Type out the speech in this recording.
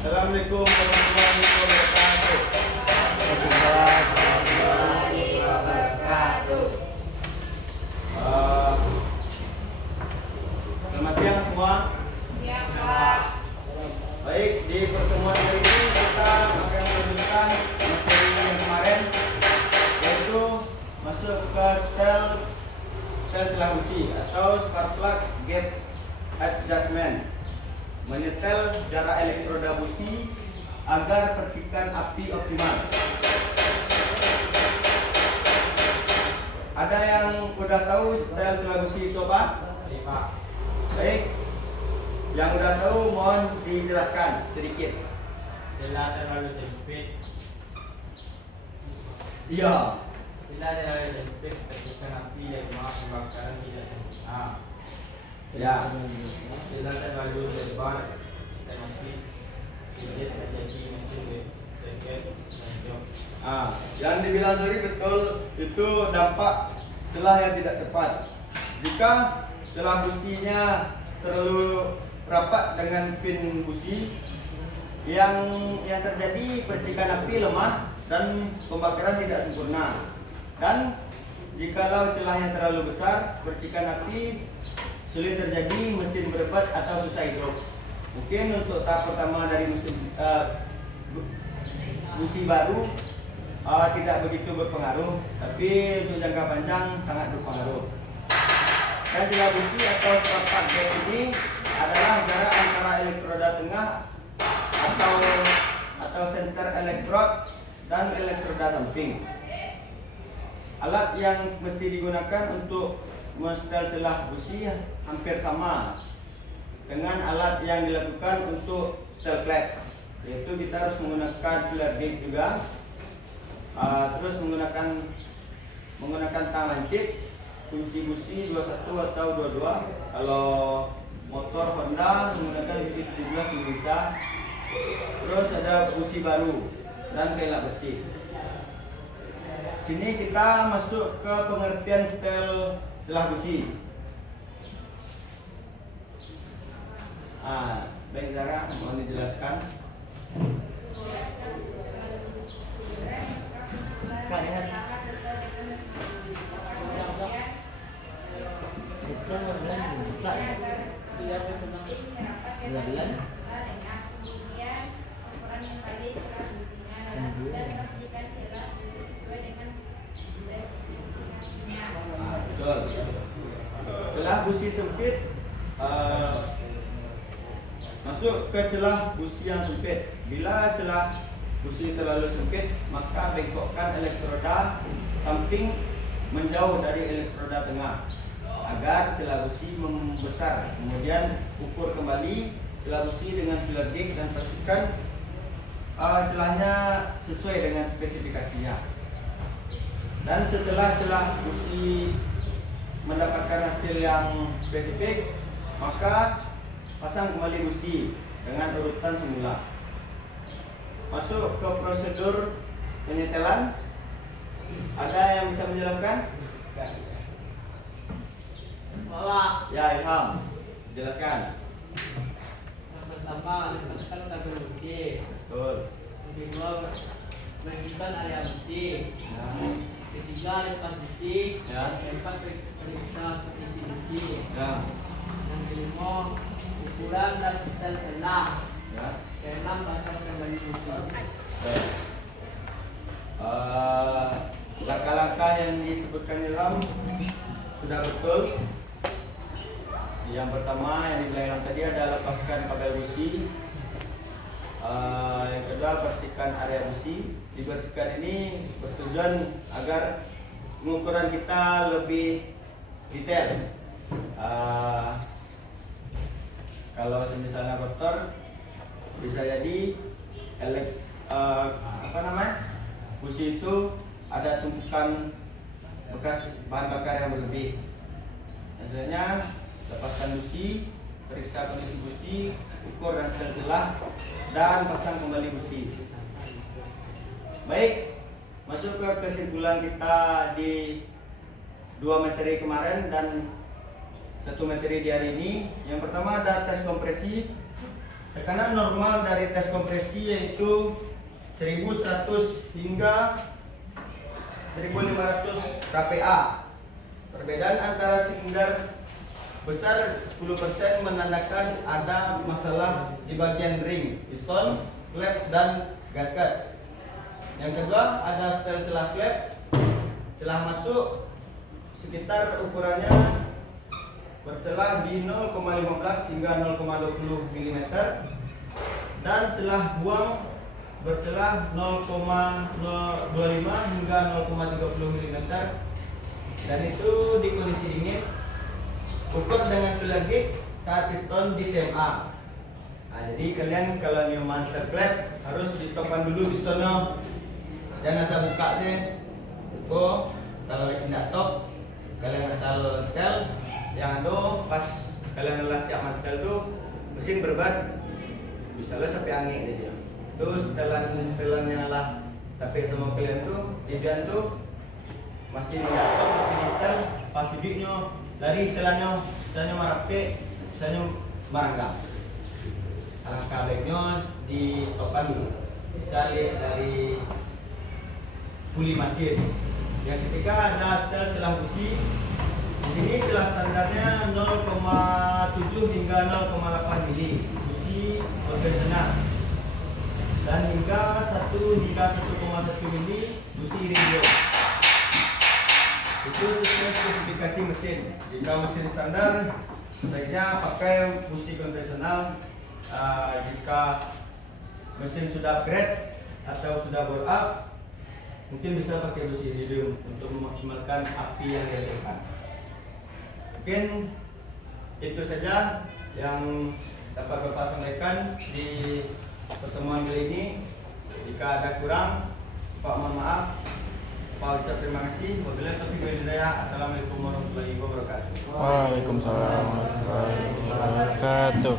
Assalamualaikum warahmatullahi wabarakatuh. Warahmatullahi wabarakatuh. Selamat siang semua. Ya, Pak. Baik, di pertemuan kali ini kita akan melanjutkan materi yang kemarin, yaitu masuk ke setel celah busi atau spark plug gauge adjustment, menyetel jarak elektroda busi agar percikan api optimal. Ada yang udah tahu setel celah busi itu apa? Pak. Baik, yang udah tahu mohon dijelaskan sedikit. Celah terlalu sempit. Iya. Celah terlalu sempit percikan api dan pembakaran tidak sempurna. Ya. Celah terlalu lebar percikan api sulit terjadi mesin bergerak menonjol. Yang dibilang tadi betul, itu dampak celah yang tidak tepat. Jika celah businya terlalu rapat dengan pin busi, yang terjadi percikan api lemah dan pembakaran tidak sempurna. Dan jikalau celahnya terlalu besar, percikan api sulit terjadi, mesin berebat atau susah hidup. Mungkin untuk tahap pertama dari mesin busi baru tidak begitu berpengaruh, tapi untuk jangka panjang sangat berpengaruh. Dan celah busi atau spark plug gauge ini adalah jarak antara elektroda tengah atau center elektrod dan elektroda samping. Alat yang mesti digunakan untuk mensetel celah busi hampir sama dengan alat yang dilakukan untuk setel klep, yaitu kita harus menggunakan filler gauge juga, terus menggunakan tang lancip, kunci busi 21 atau 22. Kalau motor Honda menggunakan kunci 17 juga bisa. Terus ada busi baru dan pelak besi. Sini kita masuk ke pengertian setel celah busi. Baik Zara, mohon dijelaskan. Betul. Celah busi sempit, masuk ke celah busi yang sempit. Bila celah busi terlalu sempit, maka bengkokkan elektroda samping menjauh dari elektroda tengah agar celah busi membesar. Kemudian ukur kembali celah busi dengan filler gauge dan pastikan celahnya sesuai dengan spesifikasinya. Dan setelah celah busi mendapatkan hasil yang spesifik, maka pasang kembali busi dengan urutan semula. Masuk ke prosedur penyetelan. Ada yang bisa menjelaskan? Ya, Ilham, jelaskan. Yang pertama, masukkan kabel busi. Betul. Yang kedua, menentukan area busi. Ketiga, lepas busi. Ya. Keempat, periksa posisi busi. Ya. Yang kelima, ukuran dan setel celah. Ya. Keenam, pasang kembali busi. Langkah-langkah yang disebutkan Ilham sudah betul. Yang pertama yang dibilang tadi adalah lepaskan kabel busi. Yang kedua, bersihkan area busi. Dibersihkan ini bertujuan agar pengukuran kita lebih detail. Kalau misalnya rotor, bisa jadi busi itu ada tumpukan bekas bahan bakar yang berlebih. Hasilnya, lepaskan busi, periksa kondisi busi, ukur dan setel celah, dan pasang kembali busi. Baik, masuk ke kesimpulan kita di 2 materi kemarin dan 1 materi di hari ini. Yang pertama ada tes kompresi. Tekanan normal dari tes kompresi yaitu 1100 hingga 1500 kPa. Perbedaan antara silinder besar 10% menandakan ada masalah di bagian ring, piston, klep, dan gasket. Yang kedua, ada setel celah klep. Celah masuk sekitar ukurannya bercelah di 0,15 hingga 0,20 mm dan celah buang bercelah 0,25 hingga 0,30 mm dan itu di kondisi dingin. Ukur dengan filler gauge saat piston di TMA. Nah, jadi kalian kalau new master klep harus ditopan dulu pistonnya. Jangan asal buka sih. Oh, kalau tidak top, kalian asal setel. Yang itu pas kalian telah siap master tuh mesin berbat bisa lah sampai angin aja. Terus setelannya lah. Tapi sama kalian tuh, tidian tuh masih tidak top tapi di setel pas hidupnya dari istilahnya, misalnya marape, misalnya marangga. Alangkah baiknya ditopan dulu. Bisa lihat dari puli mesin. Yang ketiga ada setel celah busi. Di sini celah standarnya 0,7 hingga 0,8 mili. Busi konvensional. Dan hingga 1 hingga 1,1 mili busi radio. Itu sesuai spesifikasi mesin. Jika mesin standar sebaiknya pakai busi konvensional. Jika mesin sudah upgrade atau sudah bore up, mungkin bisa pakai busi iridium untuk memaksimalkan api yang dihasilkan. Mungkin itu saja yang dapat Bapak sampaikan di pertemuan kali ini. Jika ada kurang, Pak mohon maaf. Pak ucap terima kasih. Wabillahi taufiq wal hidayah. Assalamualaikum warahmatullahi wabarakatuh. Waalaikumsalam warahmatullahi wabarakatuh.